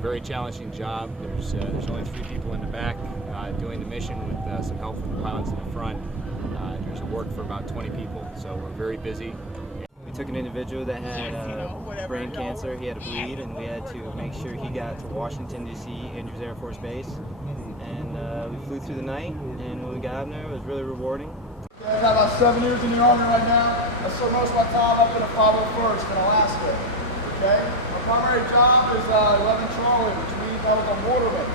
very challenging job. There's only 3 people in the back doing the mission with some help from the pilots in the front. There's work for about 20 people, so we're very busy. We took an individual that had brain cancer. He had a bleed, and we had to make sure he got to Washington, D.C., Andrews Air Force Base. And we flew through the night, and when we got him there, it was really rewarding. I've got about 7 years in the Army right now. I serve most of my time up in the 501st in Alaska. Okay? My primary job is 11 Charlie, which means I was a waterman.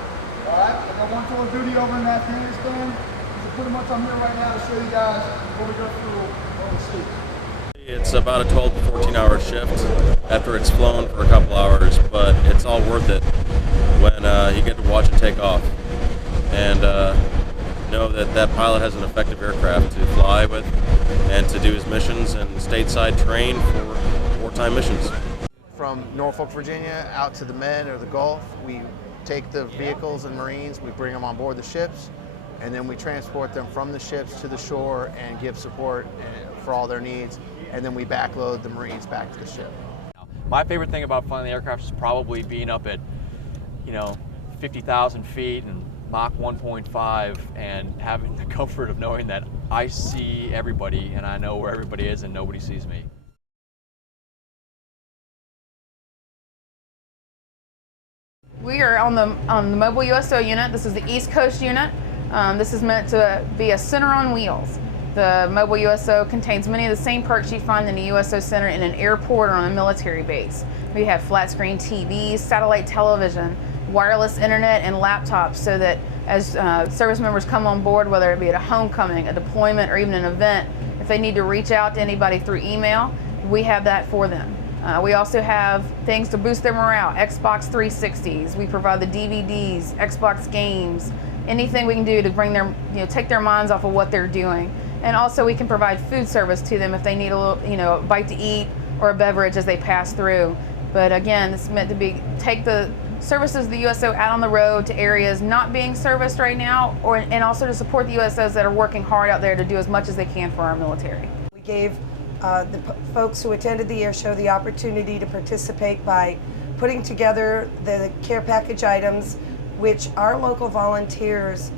Alright? I got 1 tour of duty over in Afghanistan. So pretty much I'm here right now to show you guys what we go through overseas. It's about a 12 to 14-hour shift after it's flown for a couple hours, but it's all worth it when you get to watch it take off and know that that pilot has an effective aircraft to fly with and to do his missions and stateside train for wartime missions. From Norfolk, Virginia out to the Med or the Gulf, we take the vehicles and Marines, we bring them on board the ships, and then we transport them from the ships to the shore and give support for all their needs, and then we backload the Marines back to the ship. My favorite thing about flying the aircraft is probably being up at, 50,000 feet and Mach 1.5 and having the comfort of knowing that I see everybody and I know where everybody is and nobody sees me. We are on the mobile USO unit. This is the East Coast unit. This is meant to be a center on wheels. The mobile USO contains many of the same perks you find in a USO center in an airport or on a military base. We have flat screen TVs, satellite television, wireless internet, and laptops so that as service members come on board, whether it be at a homecoming, a deployment, or even an event, if they need to reach out to anybody through email, we have that for them. We also have things to boost their morale, Xbox 360s. We provide the DVDs, Xbox games, anything we can do to bring their, take their minds off of what they're doing. And also we can provide food service to them if they need a little, a bite to eat or a beverage as they pass through. But again, it's meant to take the services of the USO out on the road to areas not being serviced right now, and also to support the USOs that are working hard out there to do as much as they can for our military. We gave the folks who attended the air show the opportunity to participate by putting together the care package items, which our local volunteers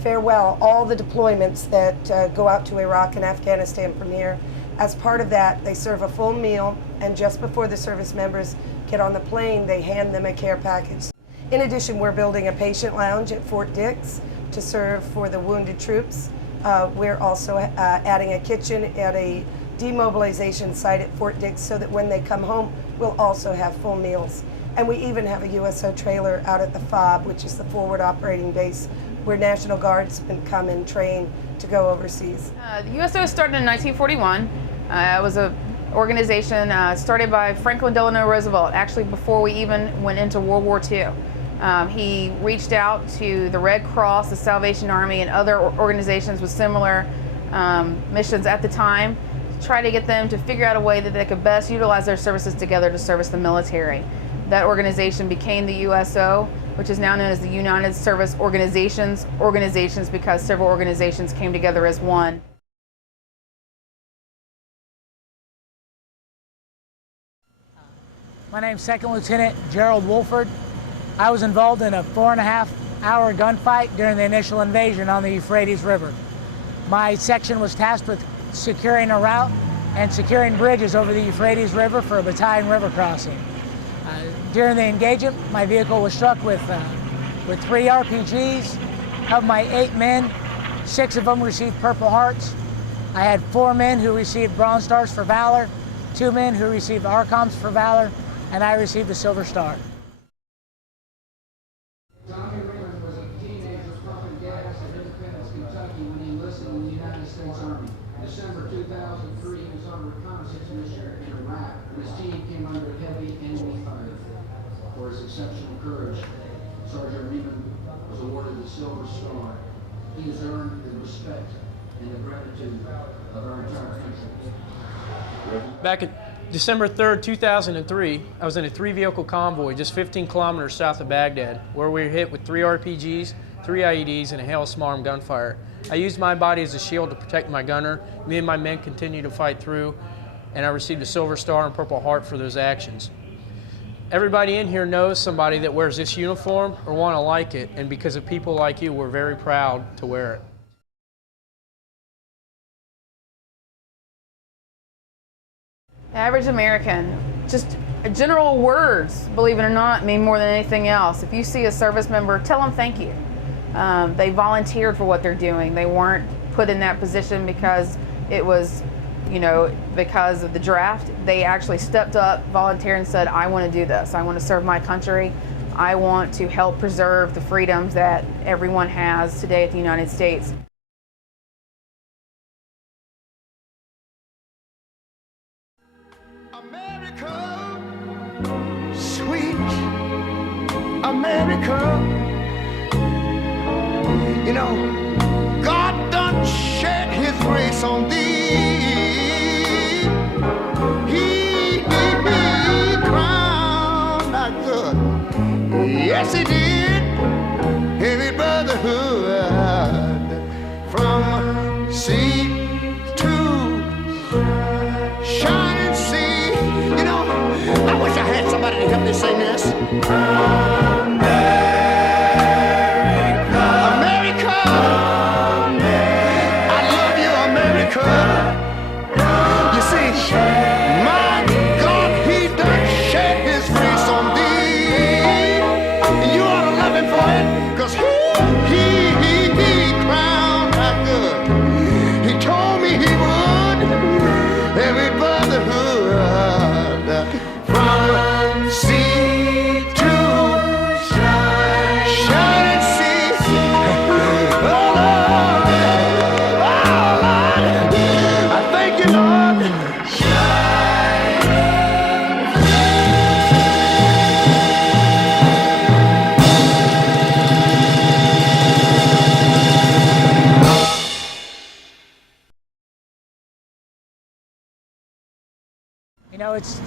farewell all the deployments that go out to Iraq and Afghanistan from here. As part of that, they serve a full meal, and just before the service members get on the plane, they hand them a care package. In addition, we're building a patient lounge at Fort Dix to serve for the wounded troops. We're also adding a kitchen at a demobilization site at Fort Dix so that when they come home, we'll also have full meals. And we even have a USO trailer out at the FOB, which is the Forward Operating Base, where National Guardsmen come and train to go overseas. The USO started in 1941. It was an organization started by Franklin Delano Roosevelt, actually before we even went into World War II. He reached out to the Red Cross, the Salvation Army, and other organizations with similar missions at the time, to try to get them to figure out a way that they could best utilize their services together to service the military. That organization became the USO, which is now known as the United Service Organizations because several organizations came together as one. My name's Second Lieutenant Gerald Wolford. I was involved in a 4.5-hour gunfight during the initial invasion on the Euphrates River. My section was tasked with securing a route and securing bridges over the Euphrates River for a battalion river crossing. During the engagement, my vehicle was struck with 3 RPGs. Of my 8 men, 6 of them received Purple Hearts. I had 4 men who received Bronze Stars for Valor, 2 men who received Arcoms for Valor, and I received a Silver Star. Tommy Rieman was a teenager pumping gas in Independence, Kentucky when he enlisted in the United States Army. In December 2003, he was on a reconnaissance mission in Iraq, and his team came under heavy enemy fire. For his exceptional courage, Sgt Rieman was awarded the Silver Star. He has earned the respect and the gratitude of our entire country. Back at December 3rd, 2003, I was in a 3-vehicle convoy just 15 kilometers south of Baghdad, where we were hit with 3 RPGs, 3 IEDs, and a hail of small-arm gunfire. I used my body as a shield to protect my gunner. Me and my men continued to fight through, and I received a Silver Star and Purple Heart for those actions. Everybody in here knows somebody that wears this uniform or want to like it, and because of people like you, we're very proud to wear it. Average American, just general words, believe it or not, mean more than anything else. If you see a service member, tell them thank you. They volunteered for what they're doing. They weren't put in that position because it was, because of the draft. They actually stepped up, volunteered, and said, I want to do this. I want to serve my country. I want to help preserve the freedoms that everyone has today at the United States. America, sweet America, God done shed his grace on thee. He crowned thy good. Yes, he did. Every brotherhood from sea to shining sea. I wish I had somebody to help me sing this.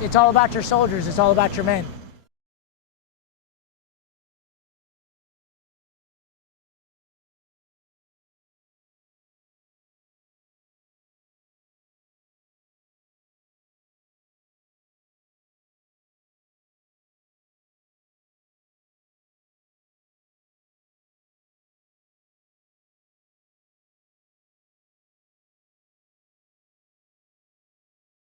It's all about your soldiers. It's all about your men.